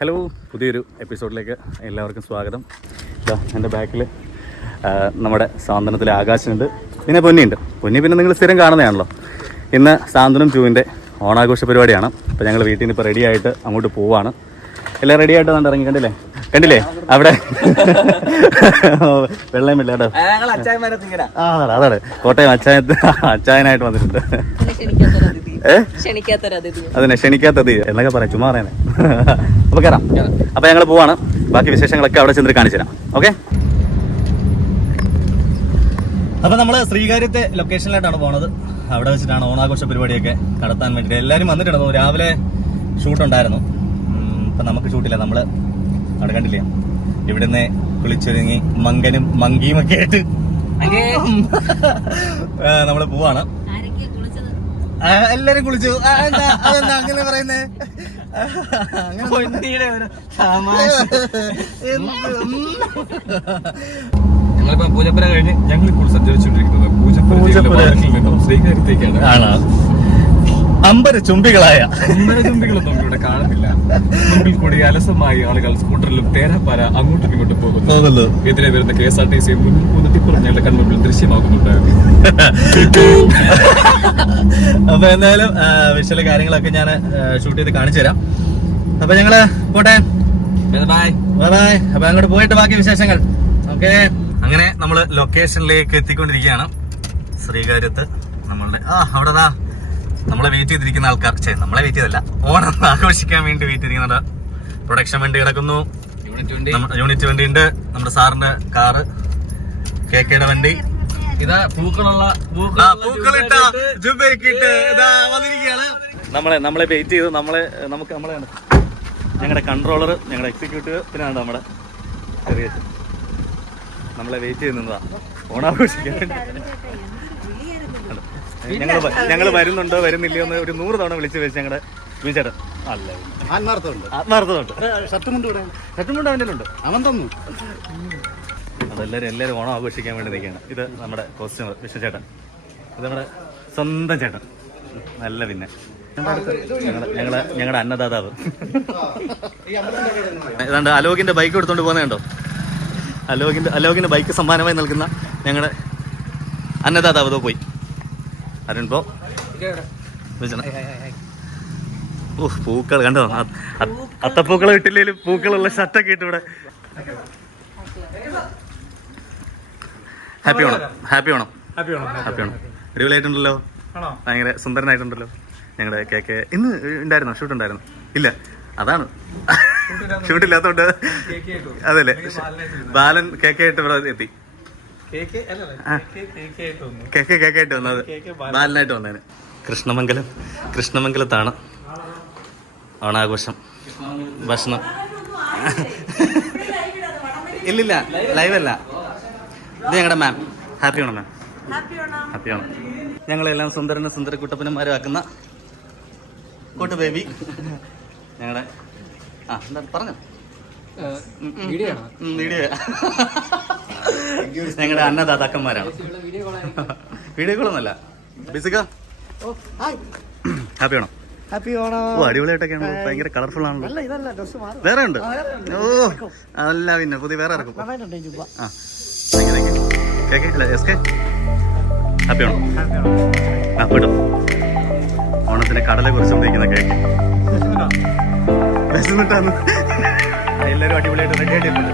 Hello, പുതിയൊരു എപ്പിസോഡിലേക്ക് എല്ലാവർക്കും സ്വാഗതം. എൻ്റെ ബാക്കിൽ നമ്മുടെ സാന്ത്വനത്തിലെ ആകാശമുണ്ട്, പിന്നെ പൊന്നിയുണ്ട്. പൊന്നി പിന്നെ നിങ്ങൾ സ്ഥിരം കാണുന്നതാണല്ലോ. ഇന്ന് സാന്ത്വനം 2-ന്റെ ഓണാഘോഷ പരിപാടിയാണ്. അപ്പോൾ ഞങ്ങൾ വീട്ടിൽ നിന്ന് ഇപ്പോൾ റെഡിയായിട്ട് അങ്ങോട്ട് പോവാണ്. എല്ലാം റെഡിയായിട്ട് കണ്ട് ഇറങ്ങി. കണ്ടില്ലേ അവിടെ വെള്ളയും വെള്ളയുടെ അതാണ് കോട്ടയം അച്ചായനായിട്ട് വന്നിട്ടുണ്ട്. അതിനെ ക്ഷണിക്കാത്ത അതിഥി എന്നൊക്കെ പറയാം, ചുമ്മാ പറയാനെ. അപ്പൊ കയറാം. അപ്പൊ ഞങ്ങൾ പോവാണ്. ബാക്കി വിശേഷങ്ങളൊക്കെ അവിടെ ചെന്നിട്ട് കാണിച്ചു തരാം. ഓക്കെ. അപ്പൊ നമ്മള് ശ്രീകാര്യത്തെ ലൊക്കേഷനിലായിട്ടാണ് പോണത്. അവിടെ വെച്ചിട്ടാണ് ഓണാഘോഷ പരിപാടിയൊക്കെ നടത്താൻ വേണ്ടിയിട്ട് എല്ലാവരും വന്നിട്ടുണ്ടായിരുന്നു. രാവിലെ ഷൂട്ടുണ്ടായിരുന്നു. ഇപ്പൊ നമുക്ക് ഷൂട്ടില്ല. നമ്മള് അവിടെ കണ്ടില്ലേ, ഇവിടുന്ന് കുളിച്ചൊരുങ്ങി മങ്കനും മങ്കിയും ഒക്കെ ആയിട്ട് നമ്മള് പോവാണ്. എല്ലാരും കുളിച്ചു. അതെന്താ അങ്ങനെ പറയുന്നേ? ഞങ്ങളിപ്പോ പൂജപ്പുര കഴിഞ്ഞ് ഞങ്ങൾ ഇപ്പോൾ സഞ്ചരിച്ചുകൊണ്ടിരിക്കുന്നത് പൂജപ്പുര ശ്രീകാര്യത്തേക്കാണ്. ആണോ? അമ്പരചുംബികളൊന്നും ഇവിടെ കാണുന്നില്ല. മുമ്പിൽ കൂടി അലസമായി ആളുകൾ സ്കൂട്ടറിലും തേരാപ്പാര അങ്ങോട്ടും ഇങ്ങോട്ടും പോകുന്നു. എതിരെ വരുന്ന KSRTC മുൻകൂർ ടിപ്പറും ഞങ്ങളുടെ കൺമുമ്പിൽ ദൃശ്യമാകുന്നുണ്ട്. അപ്പൊ എന്തായാലും വിഷ്വല് കാര്യങ്ങളൊക്കെ ഞാൻ ഷൂട്ട് ചെയ്ത് കാണിച്ചു തരാം. അപ്പൊ ഞങ്ങള് പോട്ടെ. Bye bye. അപ്പൊ അങ്ങോട്ട് പോയിട്ട് ബാക്കി വിശേഷങ്ങൾ. ഓക്കെ. അങ്ങനെ നമ്മള് ലൊക്കേഷനിലേക്ക് എത്തിക്കൊണ്ടിരിക്കുകയാണ്. ശ്രീകാര്യത്ത് നമ്മളുടെ അവിടെ നമ്മളെ വെയിറ്റ് ചെയ്തിരിക്കുന്ന ആൾക്കാർ, നമ്മളെ വെയിറ്റ് ചെയ്തല്ല, ഓണം ആഘോഷിക്കാൻ വേണ്ടി വെയിറ്റ് ചെയ്തിരിക്കുന്നുണ്ട്. പ്രൊഡക്ഷൻ വണ്ടി കിടക്കുന്നു, യൂണിറ്റ് വണ്ടി ഉണ്ട്, നമ്മുടെ സാറിന്റെ കാറ്, KKയുടെ വണ്ടി, ഇതാ പൂക്കളിട്ട വന്നിരിക്കുകയാണ്. നമ്മളെ വെയിറ്റ് ചെയ്ത് നമുക്ക് ഞങ്ങളുടെ കൺട്രോളർ, ഞങ്ങളുടെ എക്സിക്യൂട്ടീവ്, പിന്നെ നമ്മുടെ ചെറിയ നമ്മളെ വെയിറ്റ് ചെയ്ത് നിന്നതാ ഓണാഘോഷിക്കാൻ വേണ്ടി. ഞങ്ങൾ വരുന്നുണ്ടോ വരുന്നില്ലയോ എന്ന് ഒരു 100 തവണ വിളിച്ചു വെച്ച് ഞങ്ങളുടെ വിചേട്ടൻ അല്ല ആത്മാർത്ഥമുണ്ട്. ഷർട്ടും കൊണ്ട് അവൻ്റെ ഉണ്ട്. അവൻ തന്നു. അതെല്ലാവരും ഓണം ആഘോഷിക്കാൻ വേണ്ടി നിൽക്കുകയാണ്. ഇത് നമ്മുടെ കോസ്റ്റ്യൂമർ വിഷ്ണു ചേട്ടൻ. ഇത് നമ്മുടെ സ്വന്തം ചേട്ടൻ. നല്ല പിന്നെ ഞങ്ങളുടെ അന്നദാതാവ്. ഏതാണ്ട് അലോകിന്റെ ബൈക്ക് എടുത്തോണ്ട് പോകുന്നുണ്ടോ? അലോകിന്റെ ബൈക്ക് സമ്മാനമായി നൽകുന്ന ഞങ്ങളുടെ അന്നദാതാവ് ഇതോ പോയി. അരുൺ ബ്രോ. പൂക്കൾ കണ്ടോ? അത്തപ്പൂക്കൾ ഇട്ടില്ലേലും പൂക്കളുള്ള ഷർട്ടൊക്കെ ഇട്ട് ഇവിടെ. ഹാപ്പി ഓണം. അടിപൊളിയായിട്ടുണ്ടല്ലോ, ഭയങ്കര സുന്ദരനായിട്ടുണ്ടല്ലോ. ഞങ്ങളുടെ KK ഇന്ന് ഉണ്ടായിരുന്നോ? ഷൂട്ട് ഉണ്ടായിരുന്നു? ഇല്ല, അതാണ് ഷൂട്ടില്ലാത്തോണ്ട്. അതല്ലേ, ബാലൻ KK ആയിട്ട് ഇവിടെ എത്തി. KK ആയിട്ട് വന്നത്, ബാലനായിട്ട് വന്നേന്. കൃഷ്ണമംഗലത്താണ് ഓണാഘോഷം. ഭക്ഷണം ഇല്ലില്ല, ലൈവല്ല. ഇത് ഞങ്ങളുടെ മാം. ഹാപ്പി ഓണം മാം. ഹാപ്പി ഓണം. ഞങ്ങളെല്ലാം സുന്ദര കുട്ടപ്പനന്മാരാക്കുന്ന കൂട്ട് ബേബി. ഞങ്ങളുടെ എന്താ പറഞ്ഞോ? വീഡിയോ ഞങ്ങളുടെ അന്നദാതാക്കന്മാരാണ്. വീഡിയോ കോളൊന്നല്ല. ബിസിക്ക ഹാപ്പി ഓണം. ഓ, അടിപൊളിയായിട്ടൊക്കെയാണ്. ഭയങ്കര കളർഫുൾ ആണല്ലോ. വേറെ ഉണ്ട്. ഓ അല്ല, പിന്നെ പുതിയ വേറെ ഇറക്കും. ഹാപ്പി ഓണം. വിടും. ഓണത്തിന് കടലെ കുറിച്ച് ഉപയോഗിക്കുന്ന KK വിശന്നിട്ടാണ്. എല്ലാവരും അടിപൊളിയായിട്ട് റെഡി ആയിട്ടുണ്ട്.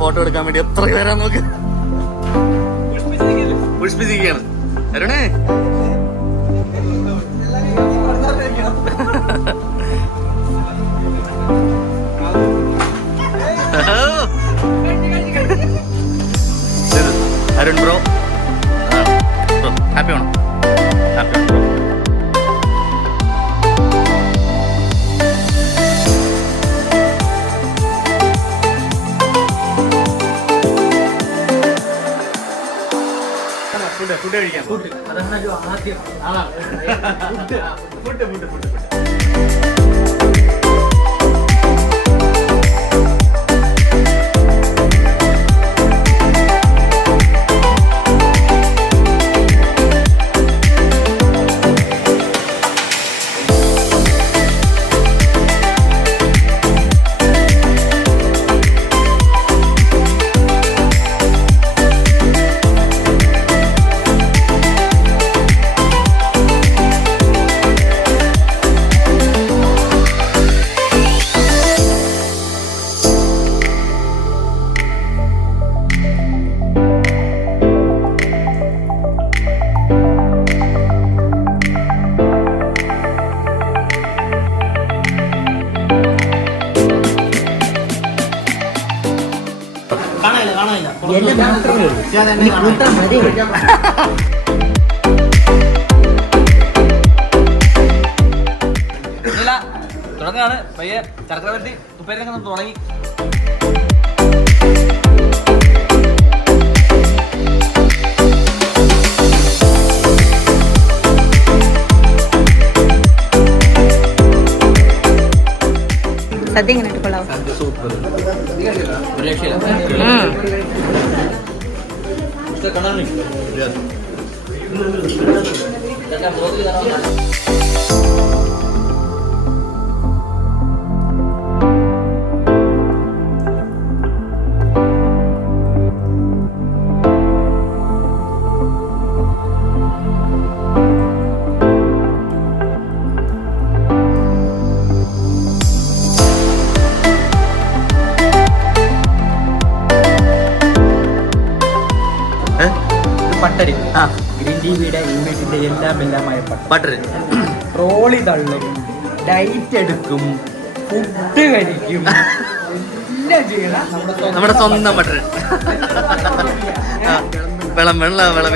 ഫോട്ടോ എടുക്കാൻ വേണ്ടി എത്ര പേരാ നോക്ക്. പുഷ്പിച്ചിരിക്കുകയാണ് അരുണേ. തുടങ്ങാണ് പയ്യെ ചക്രവർത്തി ഉപ്പേരൊക്കെ തുടങ്ങി. സദ്യ എങ്ങനെ കൊള്ളാവും? സൂപ്പർ, ഒരു രക്ഷയില്ല. പട്ടര് ഗ്രീൻ ടിവിയുടെ ഇമേജിന്റെ എല്ലാമായ ബട്ടർ ട്രോളി തള്ളും, ഡയറ്റ് എടുക്കും, ഫുഡ് കഴിക്കും, എല്ലാം ചെയ്യണം നമ്മുടെ സ്വന്തം ബട്ടർ. വെള്ളം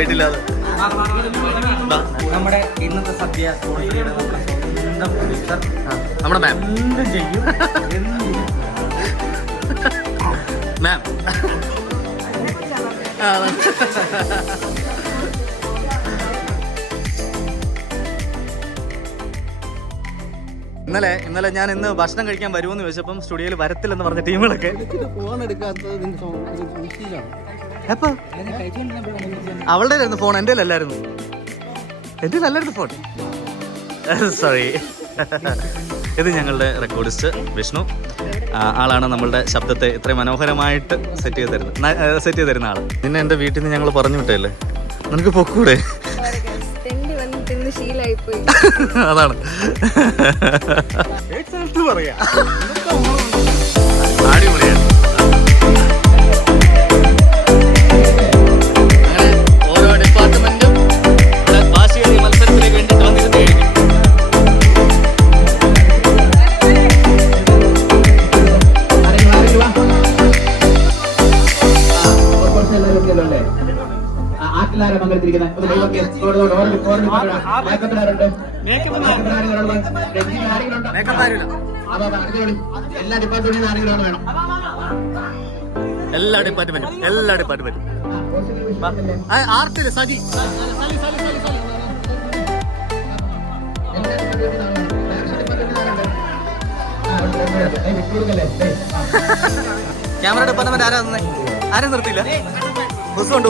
വീട്ടില്ലാതെ നമ്മുടെ ഇന്നത്തെ സദ്യ സ്വന്തം പ്രൊഡ്യൂസർ നമ്മുടെ മാം എന്തും ചെയ്യും. മാം ഇന്നലെ ഞാൻ ഇന്ന് ഭക്ഷണം കഴിക്കാൻ വരുമെന്ന് ചോദിച്ചപ്പം സ്റ്റുഡിയോയിൽ വരത്തില്ലെന്ന് പറഞ്ഞ ടീമുകളൊക്കെ എപ്പോ അവളുടെ ആയിരുന്നു ഫോൺ, എൻ്റെ അല്ലായിരുന്നു. ഫോൺ. സോറി. ഇത് ഞങ്ങളുടെ റെക്കോർഡിസ്റ്റ് വിഷ്ണു. ആളാണ് നമ്മളുടെ ശബ്ദത്തെ ഇത്രയും മനോഹരമായിട്ട് സെറ്റ് ചെയ്ത് തരുന്ന ആള്. നിന്നെ എൻ്റെ വീട്ടിൽ നിന്ന് ഞങ്ങൾ പറഞ്ഞു വിട്ടല്ലേ, നിനക്ക് പൊക്കൂടെ? അതാണ് പറയാ. അടിപൊളിയാണ്. അങ്ങനെ ഓരോ ഡിപ്പാർട്ട്മെന്റും വാശിയേറിയ മത്സരത്തിലേക്ക് വേണ്ടിയിട്ട് വന്നിരുന്നു. ആറ്റിലാരെ പങ്കെടുത്തിരിക്കുന്നത് എല്ലാ ഡിപ്പാർട്ട്മെന്റിലും ആരെങ്കിലും വേണം. എല്ലാ ഡിപ്പാർട്ട്മെന്റും ആർട്ടില് സജി ക്യാമറ ഡിപ്പാർട്ട്മെന്റ് ആരും നിർത്തിയില്ല. ഹുസുണ്ട്.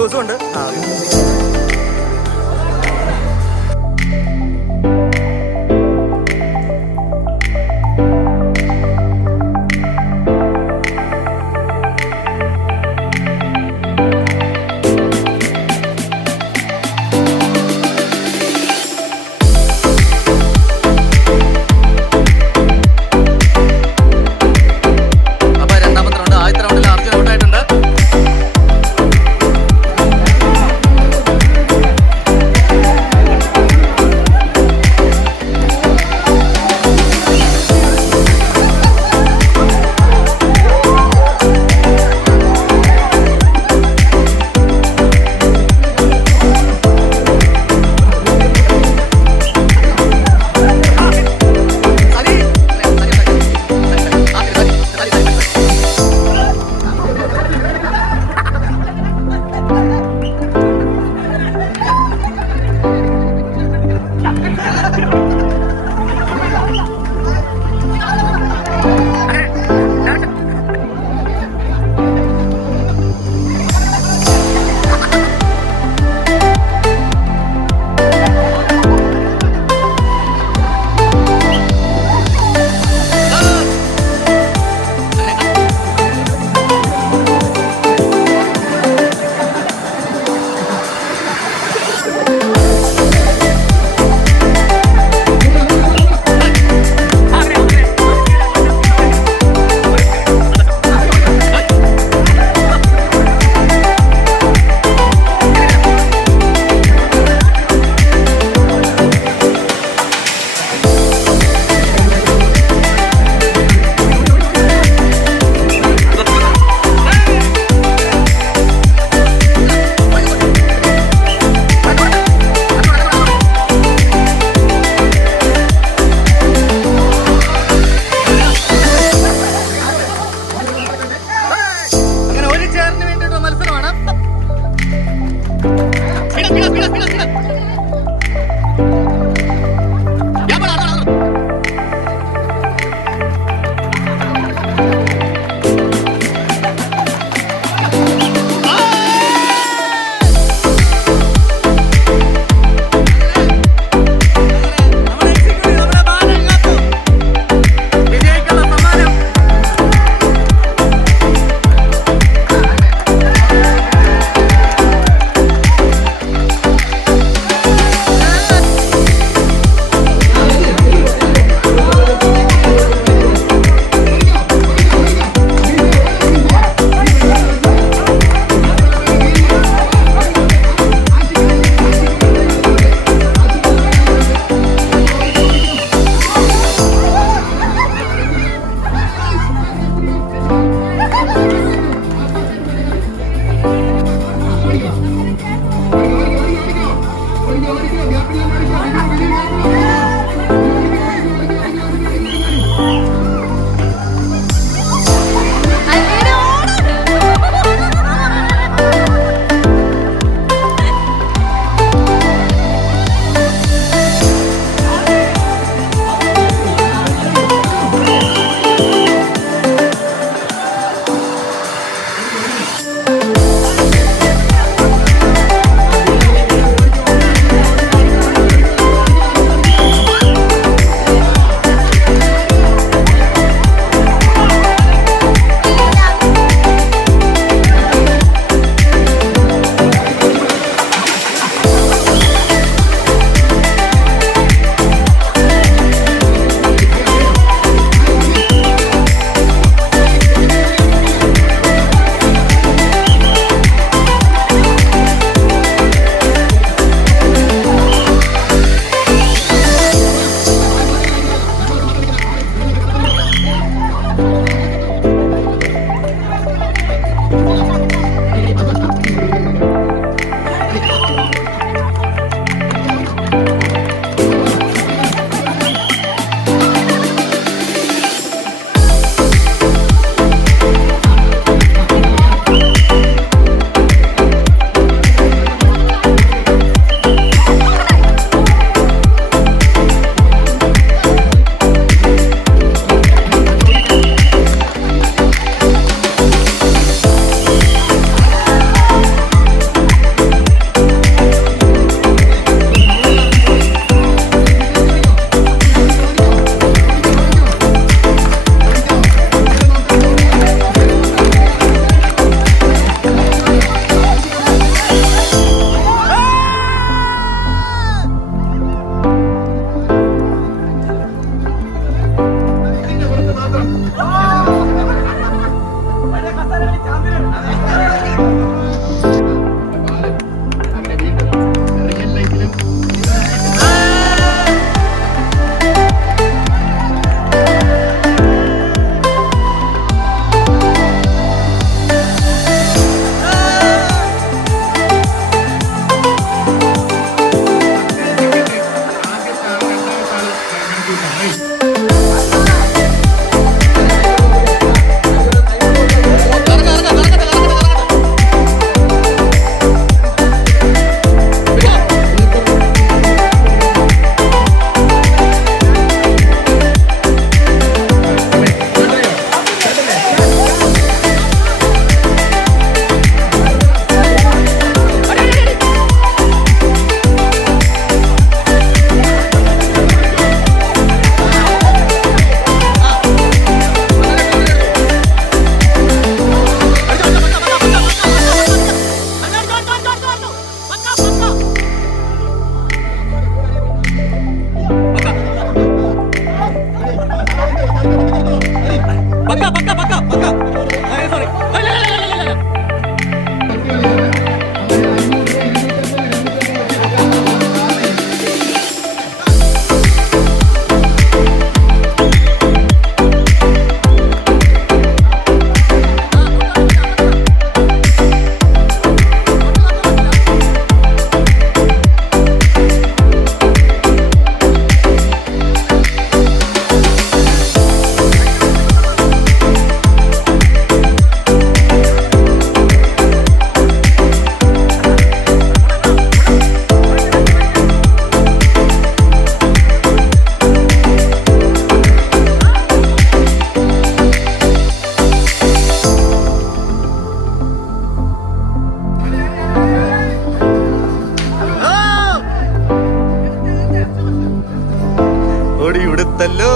ഓടി ഉടുത്തല്ലോ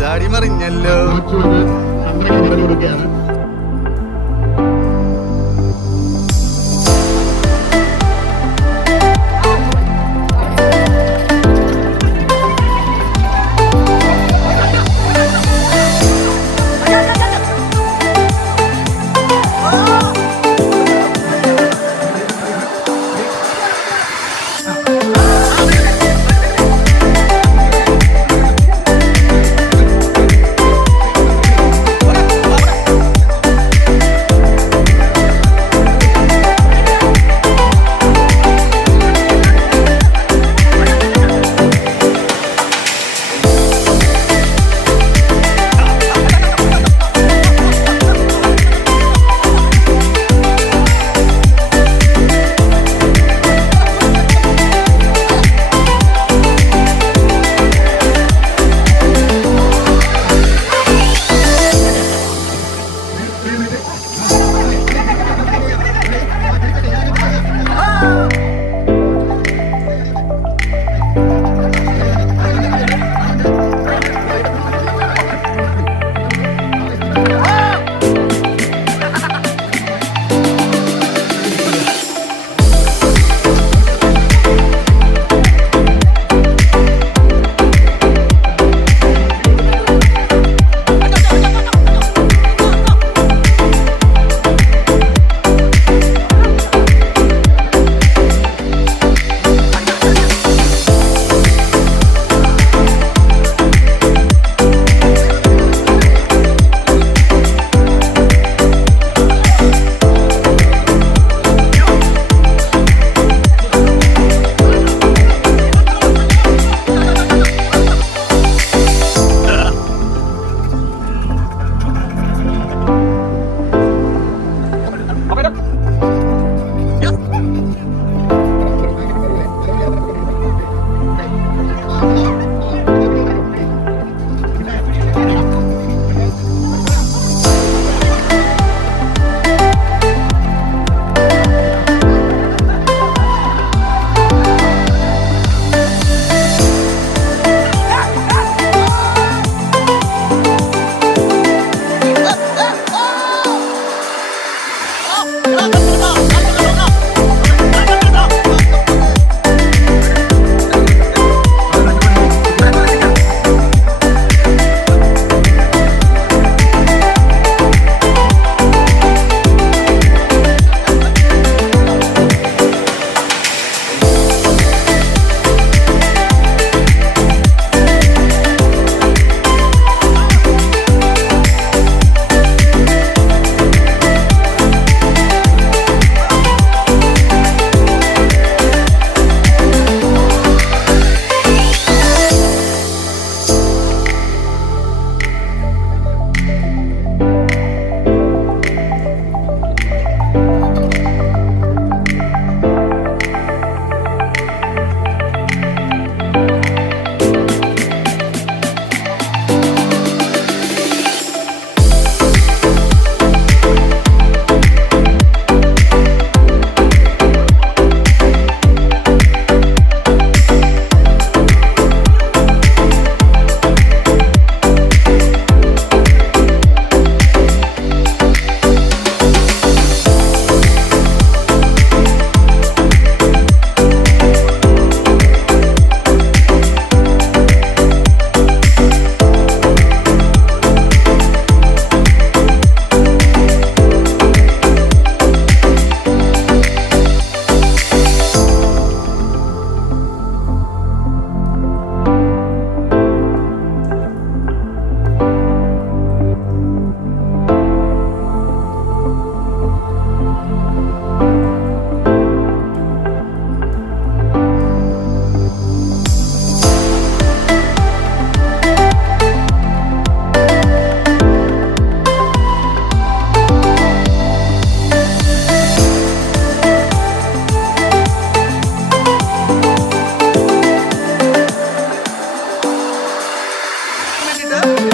താടി മറിഞ്ഞല്ലോ. ചന്ദ്രയ്ക്ക് പറഞ്ഞു കൊടുക്കുകയാണ്. വേണ്ടിട്ട്.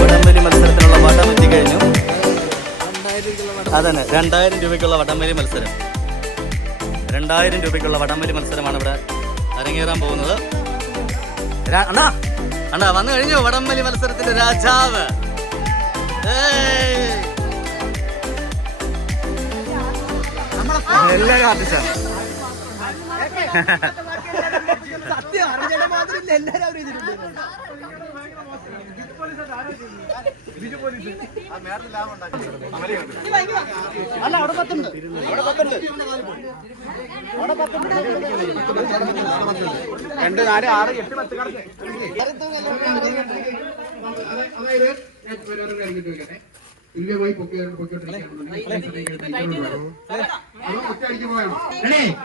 വടംവലി മത്സരത്തിനുള്ള വടം എത്തിക്കഴിഞ്ഞു. അതന്നെ 2000 രൂപയ്ക്കുള്ള വടംവലി മത്സരം. 2000 രൂപയ്ക്കുള്ള വടംവലി മത്സരമാണ് ഇവിടെ അരങ്ങേറാൻ പോകുന്നത്. അണ്ണാ അണ്ണാ വന്നു കഴിഞ്ഞു വടംവലി മത്സരത്തിന്റെ രാജാവ്. എല്ലാരും ആർട്ടിസ്റ്റാണ്. അല്ല അവിടെ 10 ഉണ്ട്. 2, 4, 6, 8, 10 കടന്ന്. അതായത് തുല്യമായി ഒറ്റയടിക്ക് പോകണം.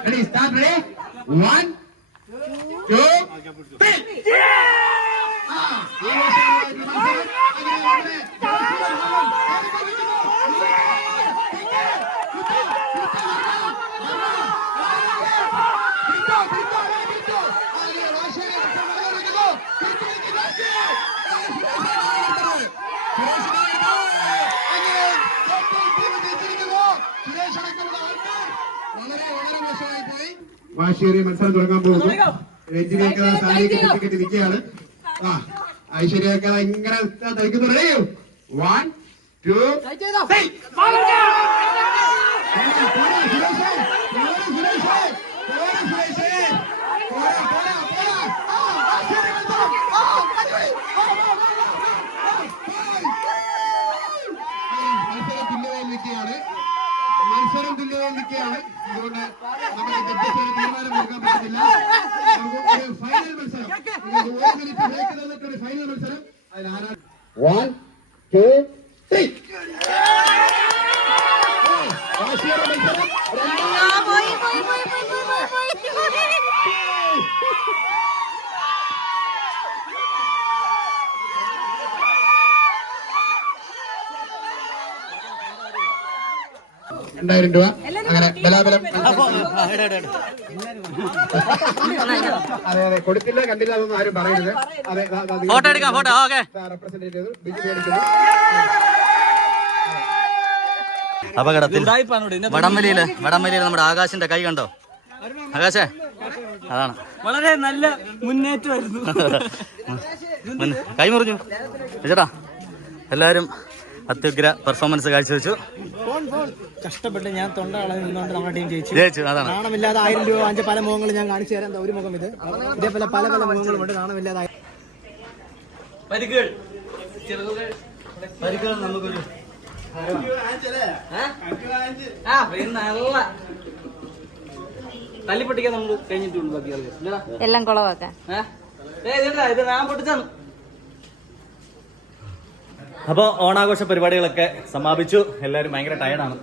Ready start. റെഡി 1 2 3. വാശിയേറിയ മത്സരം തുടങ്ങാൻ പോകുന്നു. രഞ്ജിനിയൊക്കെ സാരിയൊക്കെ കെട്ടിക്കെട്ടി നിൽക്കുകയാണ്. ഐശ്വര്യൊക്കെ ഇങ്ങനെ തയ്ക്കുന്നു. റെഡി 1 2 3. മത്സരം തുല്യമായി നിൽക്കുകയാണ്. അതുകൊണ്ട് നമുക്ക് തീരുമാനം എടുക്കാൻ പറ്റുന്നില്ല. ഒരു ഫൈനൽ മത്സരം, 1 മിനിറ്റ് ബ്രേക്ക് തന്നിട്ടൊരു ഫൈനൽ മത്സരം. അതിൽ 1 2 3. രൂപ അങ്ങനെ ബലാബലം. അതെ അതെ കൊടുത്തില്ല കണ്ടില്ല അതൊന്നും ആരും പറയരുത്. അതെ ഫോട്ടോ എടുക്കാം. Photo okay. റെപ്രസെന്റ് ചെയ്തു ബിജു മേടിക്കുന്നു. അപകടത്തിൽ വടംവലിയില് നമ്മുടെ ആകാശിന്റെ കൈ കണ്ടോ? ആകാശേ അതാണ് വളരെ നല്ല മുന്നേറ്റമായിരുന്നു. കൈ മുറിഞ്ഞു ചേട്ടാ. എല്ലാരും അത്യുഗ്ര പെർഫോമൻസ് കാഴ്ചവെച്ചു. കഷ്ടപ്പെട്ട് ഞാൻ തൊണ്ട കളഞ്ഞ് നിന്നുകൊണ്ട് നമ്മുടെ ടീം ജയിച്ചു. അതാണ് നാണമില്ലാതെ 1000 രൂപ വാങ്ങിച്ച പല മുഖങ്ങളും ഞാൻ കാണിച്ചു തരാം. ഒരു മുഖം ഇത്, ഇതേപോലെ പല പല മുഖങ്ങളും ഉണ്ട്. നാണമില്ലാതെ പരിക്കുകൾ നമുക്കൊരു നല്ല തല്ലിപ്പൊട്ടിക്കാൻ നമ്മൾ കഴിഞ്ഞിട്ടുണ്ട്. ബാക്കി എല്ലാം കുളവാക്കാൻ ഇത് ഞാൻ പൊട്ടിച്ചാണ്. അപ്പൊ ഓണാഘോഷ പരിപാടികളൊക്കെ സമാപിച്ചു. എല്ലാരും ഭയങ്കര ടയർഡാണ്.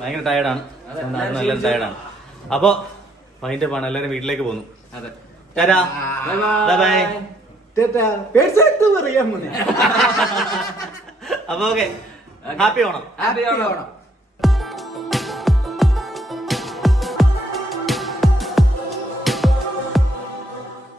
ഭയങ്കര ടയർഡാണ്. എല്ലാവരും ടയർഡാണ്. അപ്പൊ അതിന്റെ പാണ് എല്ലാരും വീട്ടിലേക്ക് പോന്നു. അതെ ബൈ. പറയാൻ അപ്പൊ okay. Happy Onam. Happy Onam.